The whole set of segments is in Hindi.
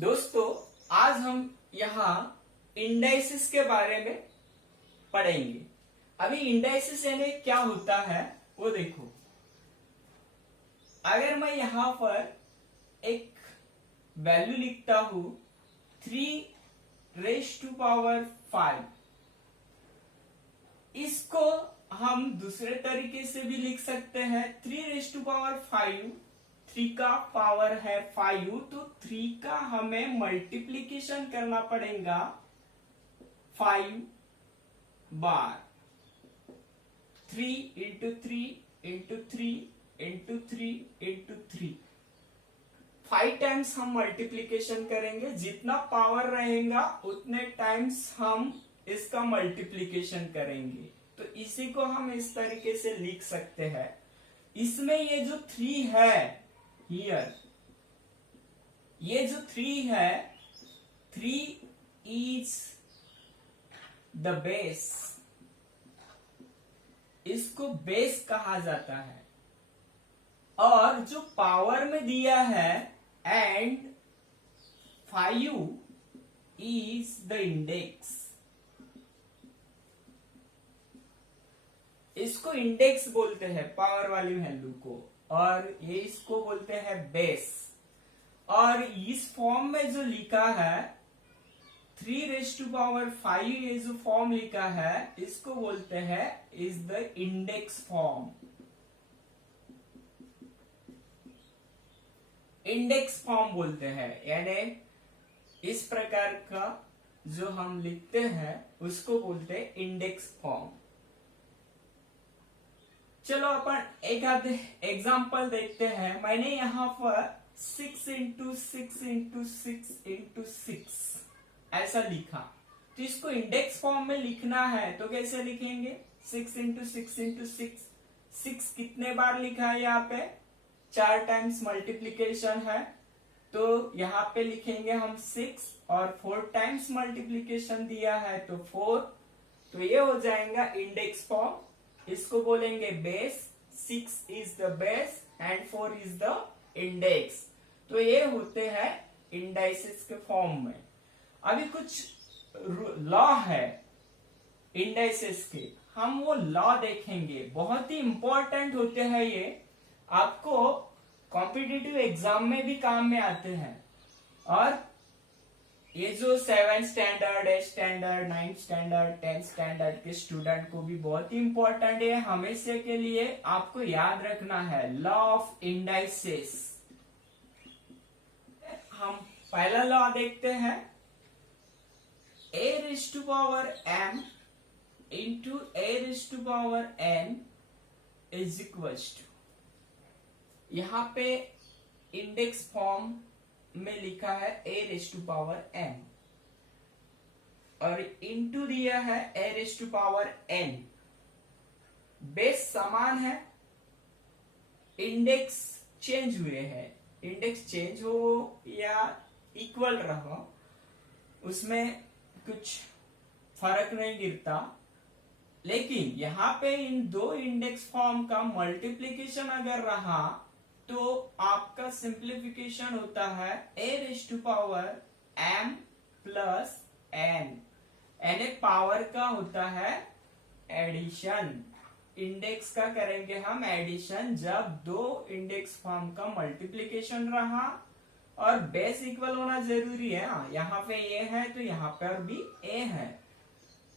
दोस्तों, आज हम यहाँ इंडाइसिस के बारे में पढ़ेंगे। अभी इंडाइसिस यानी क्या होता है वो देखो। अगर मैं यहाँ पर एक वैल्यू लिखता हूं 3⁵, इसको हम दूसरे तरीके से भी लिख सकते हैं। 3⁵, 3 का पावर है 5, तो 3 का हमें मल्टीप्लीकेशन करना पड़ेगा 5 बार। 3 into 3 into 3 into 3 into 3, 5 times हम मल्टीप्लीकेशन करेंगे। जितना पावर रहेगा उतने टाइम्स हम इसका मल्टीप्लीकेशन करेंगे। तो इसी को हम इस तरीके से लिख सकते हैं। इसमें ये जो 3 है हियर, ये जो 3 है, 3 इज द बेस। इसको बेस कहा जाता है। और जो पावर में दिया है एंड 5 इज द इंडेक्स। इसको इंडेक्स बोलते हैं पावर वाली वैल्यू को, और ये इसको बोलते हैं बेस। और इस फॉर्म में जो लिखा है 3⁵, ये जो फॉर्म लिखा है इसको बोलते हैं is the index form. Index form बोलते हैं, यानी इस प्रकार का जो हम लिखते हैं उसको बोलते हैं इंडेक्स फॉर्म। चलो अपन एक आधे एग्जाम्पल देखते हैं। मैंने यहाँ पर 6 इंटू 6 इंटू 6 इंटू 6 ऐसा लिखा। तो इसको इंडेक्स फॉर्म में लिखना है तो कैसे लिखेंगे? 6 इंटू 6 इंटू 6, 6 कितने बार लिखा है? यहाँ पे 4 टाइम्स मल्टीप्लीकेशन है, तो यहाँ पे लिखेंगे हम 6, और 4 टाइम्स मल्टीप्लीकेशन दिया है तो 4। तो ये हो जाएगा इंडेक्स फॉर्म। इसको बोलेंगे base. 6 is the base and 4 is the index. तो ये होते हैं इंडाइसिस के फॉर्म में। अभी कुछ लॉ है इंडाइसिस के, हम वो लॉ देखेंगे। बहुत ही इंपॉर्टेंट होते हैं ये, आपको कॉम्पिटिटिव एग्जाम में भी काम में आते हैं। और ये जो 7 स्टैंडर्ड, 8 स्टैंडर्ड, 9 स्टैंडर्ड, 10 स्टैंडर्ड के स्टूडेंट को भी बहुत ही इंपॉर्टेंट है। हमेशा के लिए आपको याद रखना है लॉ ऑफ इंडाइसिस। हम पहला लॉ देखते हैं। a⁵m into a⁴n is equals to, यहाँ पे इंडेक्स फॉर्म में लिखा है a⁴m और इंटू दिया है a⁴n। बेस समान है, इंडेक्स चेंज हुए हैं। इंडेक्स चेंज हो या इक्वल रहो उसमें कुछ फर्क नहीं गिरता। लेकिन यहाँ पे इन दो इंडेक्स फॉर्म का मल्टीप्लीकेशन अगर रहा तो आपका सिंप्लीफिकेशन होता है a⁴m प्लस n। यानी पावर का होता है एडिशन। इंडेक्स का करेंगे हम एडिशन जब दो इंडेक्स फॉर्म का मल्टीप्लीकेशन रहा, और बेस इक्वल होना जरूरी है। यहाँ पे a है तो यहाँ पर भी a है,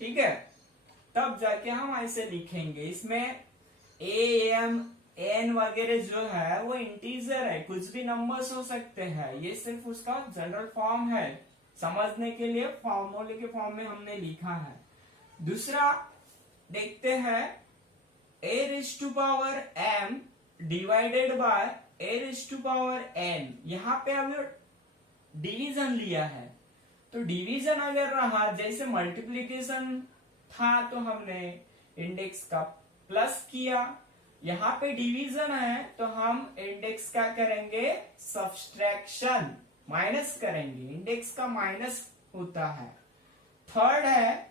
ठीक है। तब जाके हम ऐसे लिखेंगे। इसमें a, m, n वगैरह जो है वो इंटीजर है, कुछ भी नंबर्स हो सकते हैं। ये सिर्फ उसका जनरल फॉर्म है, समझने के लिए फॉर्मूले के फॉर्म में हमने लिखा है। दूसरा देखते हैं a⁴m डिवाइडेड बाय a⁴n। यहाँ पे हमने डिवीजन लिया है, तो डिवीजन अगर रहा, जैसे मल्टीप्लीकेशन था तो हमने इंडेक्स का प्लस किया। यहाँ पे डिवीजन है तो हम इंडेक्स का करेंगे सब्सट्रैक्शन, माइनस करेंगे। इंडेक्स का माइनस होता है। थर्ड है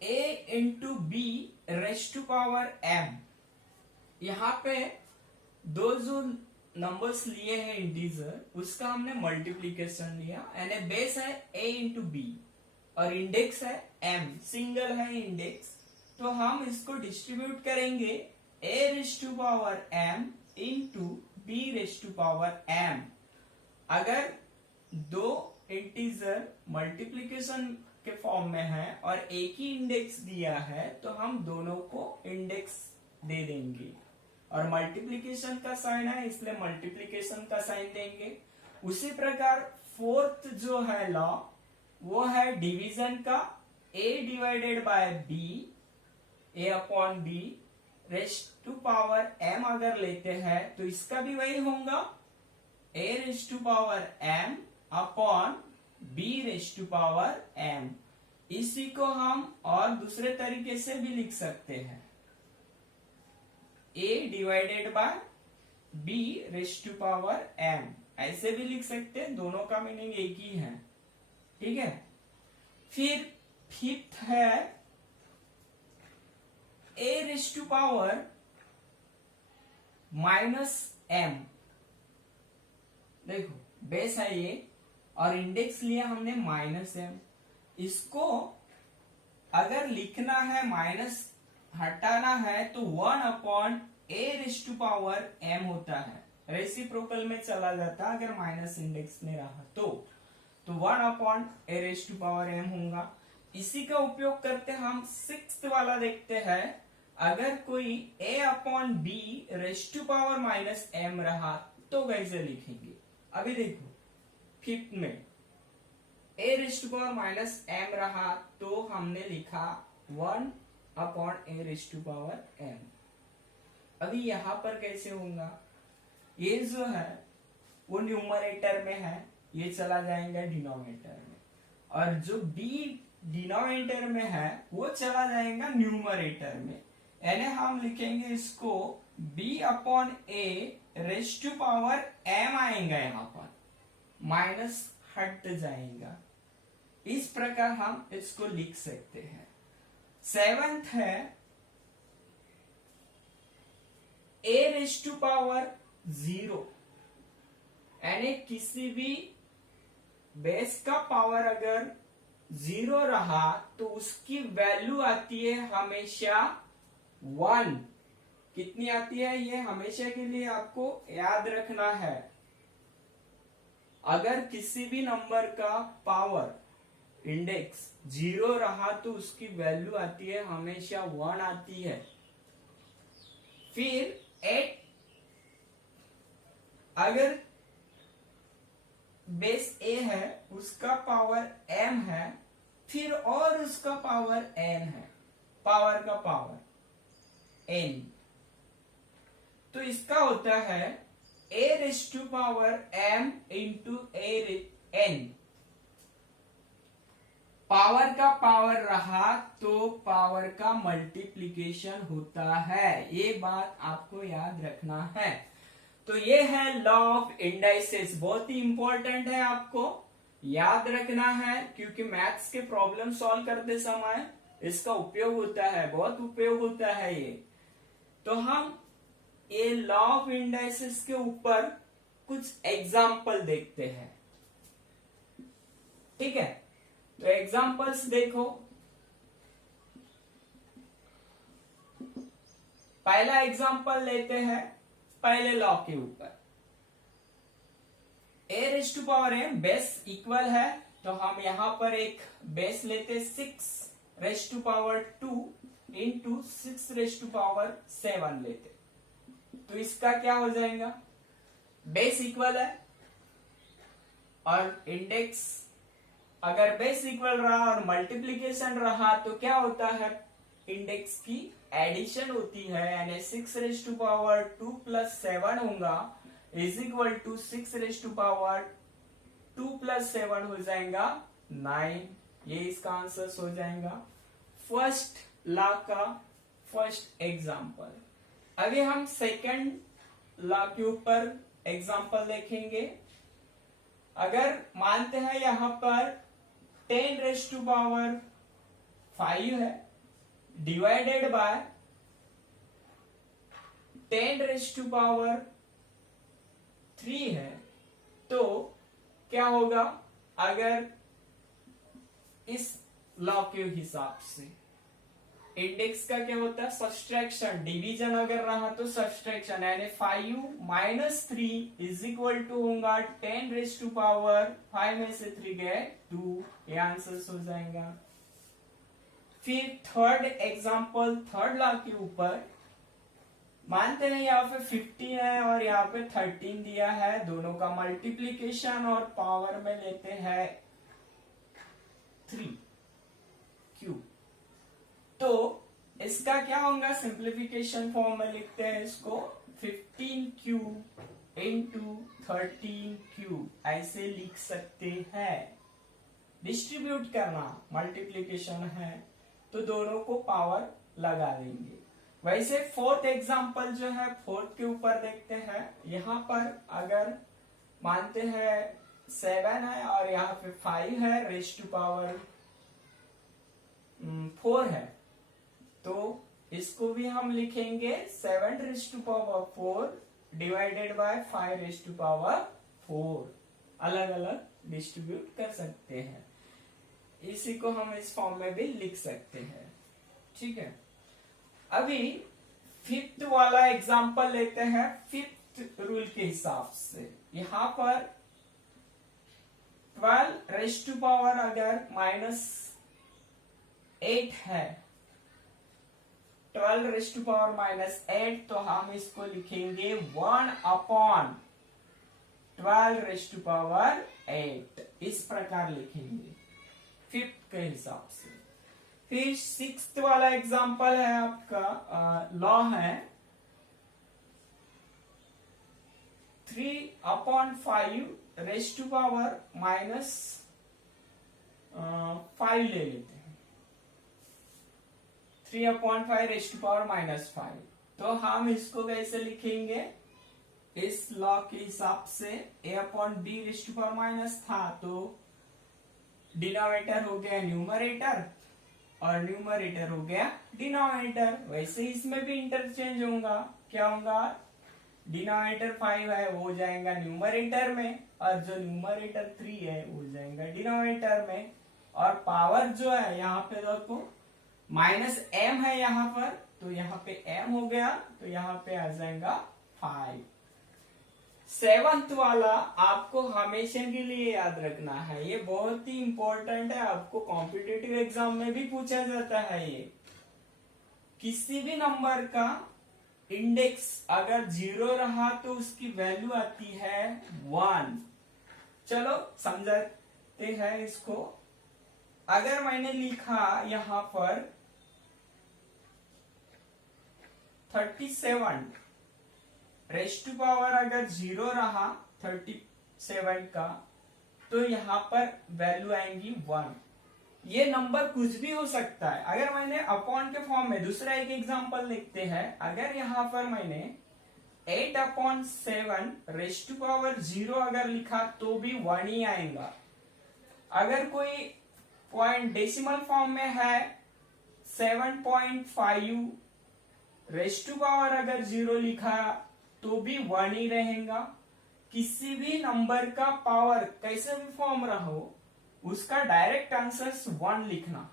a इंटू b⁵m। यहाँ पे दो जो नंबर्स लिए हैं इंटीजर, उसका हमने मल्टीप्लीकेशन लिया, यानी बेस है a इंटू बी और इंडेक्स है m, सिंगल है इंडेक्स, तो हम इसको डिस्ट्रीब्यूट करेंगे a raise to power m into b raise to power m। अगर दो इंटीजर मल्टीप्लीकेशन के फॉर्म में है और एक ही इंडेक्स दिया है तो हम दोनों को इंडेक्स दे देंगे, और मल्टीप्लीकेशन का साइन है इसलिए मल्टीप्लीकेशन का साइन देंगे। उसी प्रकार फोर्थ जो है लॉ वो है डिवीजन का, a divided by b, a upon b raise to power m अगर लेते हैं तो इसका भी वही होगा, a raise to power m upon b raise to power m। इसी को हम और दूसरे तरीके से भी लिख सकते हैं, a divided by b raise to power m, ऐसे भी लिख सकते हैं, दोनों का मीनिंग एक ही है, ठीक है। फिर फिफ्थ है a raise to power minus m। देखो बेस है ये और इंडेक्स लिया हमने माइनस m, इसको अगर लिखना है माइनस हटाना है तो 1 upon a raise to power m होता है, रेसिप्रोकल में चला जाता अगर माइनस इंडेक्स में रहा तो 1 upon a raise to power m होगा। इसी का उपयोग करते हम सिक्स्थ वाला देखते हैं, अगर कोई a upon b raise to power minus m रहा तो कैसे लिखेंगे। अभी देखो फिफ्थ में a raise to power minus m रहा तो हमने लिखा 1 upon a raise to power m। अभी यहां पर कैसे होगा, ये जो है वो न्यूमरेटर में है, ये चला जाएगा डिनोमिनेटर में, और जो b डिनोमिनेटर में है वो चला जाएगा न्यूमरेटर में, यानी हम लिखेंगे इसको b upon a raise to power m आएगा, यहाँ पर माइनस हट जाएगा। इस प्रकार हम इसको लिख सकते हैं। सेवेंथ है a रेज़ टू पावर 0, यानी किसी भी बेस का पावर अगर 0 रहा तो उसकी वैल्यू आती है हमेशा 1। कितनी आती है ये हमेशा के लिए आपको याद रखना है। अगर किसी भी नंबर का पावर इंडेक्स 0 रहा तो उसकी वैल्यू आती है हमेशा 1 आती है। फिर 8 अगर बेस a है उसका पावर m है, फिर और उसका पावर n है, पावर का पावर n, तो इसका होता है a raise to power m into n। Power का पावर रहा तो पावर का मल्टीप्लिकेशन होता है, ये बात आपको याद रखना है। तो ये है लॉ ऑफ इंडाइसेस, बहुत ही इंपॉर्टेंट है, आपको याद रखना है क्योंकि मैथ्स के प्रॉब्लम सॉल्व करते समय इसका उपयोग होता है, बहुत उपयोग होता है ये। तो हम ये लॉ ऑफ इंडाइसेस के ऊपर कुछ एग्जाम्पल देखते हैं, ठीक है। तो एग्जाम्पल्स देखो, पहला एग्जाम्पल लेते हैं पहले लॉ के ऊपर। a raise to power m base equal है तो हम यहां पर एक बेस लेते 6 raise to power 2 into 6 raise to power 7 लेते, तो इसका क्या हो जाएगा, बेस इक्वल है और इंडेक्स अगर बेस इक्वल रहा और मल्टीप्लीकेशन रहा तो क्या होता है, इंडेक्स की एडिशन होती है, यानी 6 रेज़ टू पावर 2 प्लस 7 होगा is equal to 6 raise to power 2 plus 7 हो जाएगा 9। ये इसका आंसर हो जाएगा फर्स्ट लॉ का फर्स्ट एग्जाम्पल। अभी हम सेकंड लॉ के ऊपर एग्जाम्पल देखेंगे। अगर मानते हैं यहां पर 10 रेज़ टू पावर 5 है divided by 10 raise to power 3 है, तो क्या होगा अगर इस लॉ के हिसाब से इंडेक्स का क्या होता है सब्सट्रैक्शन, डिवीजन अगर रहा तो सब्सट्रैक्शन, यानी 5 माइनस 3 इज इक्वल टू होगा 10 रेज टू पावर 5 में से 3 गए 2, ये आंसर हो जाएगा। फिर थर्ड एग्जांपल, थर्ड लॉ के ऊपर मानते हैं यहाँ पे 15 है और यहाँ पे 13 दिया है, दोनों का मल्टीप्लीकेशन और पावर में लेते हैं 3 क्यूब, तो इसका क्या होगा सिंप्लीफिकेशन फॉर्म में लिखते हैं इसको 15 क्यूब इंटू 13 क्यूब, ऐसे लिख सकते हैं। डिस्ट्रीब्यूट करना मल्टीप्लीकेशन है तो दोनों को पावर लगा देंगे। वैसे फोर्थ एग्जांपल जो है फोर्थ के ऊपर देखते हैं। यहाँ पर अगर मानते हैं 7 है और यहाँ पे 5 है, रेज टू पावर 4 है, तो इसको भी हम लिखेंगे 7 raise to power 4 divided by 5 raise to power 4, अलग अलग डिस्ट्रीब्यूट कर सकते हैं। इसी को हम इस फॉर्म में भी लिख सकते हैं, ठीक है। अभी फिफ्थ वाला एग्जांपल लेते हैं फिफ्थ रूल के हिसाब से। यहां पर 12 रेज टू पावर अगर -8 है, 12 रेज टू पावर -8, तो हम इसको लिखेंगे 1/12 रेज टू पावर 8, इस प्रकार लिखेंगे फिफ्थ के हिसाब से। फिर सिक्स्थ वाला एग्जांपल है आपका, लॉ है 3/5 रेज टू पावर -5 ले लेते हैं, 3/5 रेज टू पावर -5, तो हम इसको कैसे लिखेंगे इस लॉ के हिसाब से, a/b raise to power minus था तो डिनोमिनेटर हो गया न्यूमरेटर और न्यूमरेटर हो गया डिनोमिनेटर। वैसे इसमें भी इंटरचेंज होगा, क्या होगा डिनोमिनेटर 5 है वो हो जाएगा न्यूमरेटर में और जो न्यूमरेटर 3 है वो हो जाएगा डिनोमिनेटर में। और पावर जो है यहाँ पे देखो -m है यहाँ पर, तो यहाँ पे m हो गया, तो यहाँ पे आ जाएगा 5। सेवंथ वाला आपको हमेशा के लिए याद रखना है, ये बहुत ही इंपॉर्टेंट है, आपको कॉम्पिटिटिव एग्जाम में भी पूछा जाता है। ये किसी भी नंबर का इंडेक्स अगर 0 रहा तो उसकी वैल्यू आती है 1। चलो समझते हैं इसको। अगर मैंने लिखा यहां पर 37 रेज टू पावर अगर 0 रहा 37 का, तो यहाँ पर वैल्यु आएंगी 1। ये नंबर कुछ भी हो सकता है। अगर मैंने अपॉन के फॉर्म में दूसरा एक एग्जांपल लिखते हैं, अगर यहाँ पर मैंने 8/7 रेज टू पावर 0 अगर लिखा तो भी 1 ही आएगा। अगर कोई पॉइंट डेसिमल फॉर्म में है 7.5 रेज टू पावर अगर 0 लिखा तो भी 1 ही रहेगा। किसी भी नंबर का पावर कैसे भी फॉर्म रहो उसका डायरेक्ट आंसर 1 लिखना।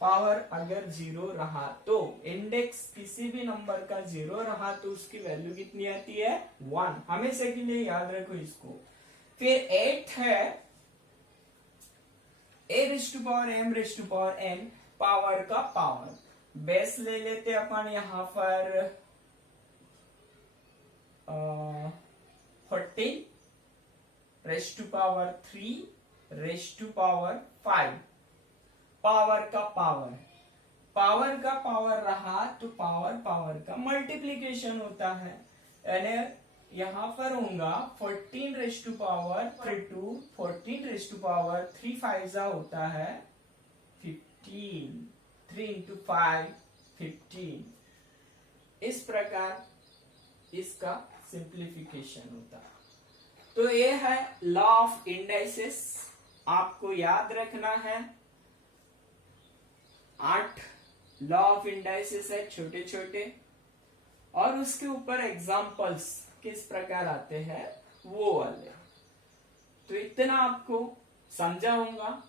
पावर अगर 0 रहा तो इंडेक्स किसी भी नंबर का 0 रहा तो उसकी वैल्यू कितनी आती है 1, हमेशा के लिए याद रखो इसको। फिर 8 है a raise to power m raise to power n, power का पावर बेस ले लेते अपन यहां पर 14 raise to power 3 raise to power 5, power का पावर रहा तो पावर का मल्टीप्लीकेशन होता है, यानी यहां पर होगा 14 raise to power 14 raise to power 3 5 होता है 15, 3 into 5 15, इस प्रकार इसका सिंप्लीफिकेशन होता है। तो ये है लॉ ऑफ इंडाइसेस, आपको याद रखना है। 8 लॉ ऑफ इंडाइसेस है छोटे छोटे, और उसके ऊपर एग्जांपल्स किस प्रकार आते हैं वो वाले। तो इतना आपको समझा होगा।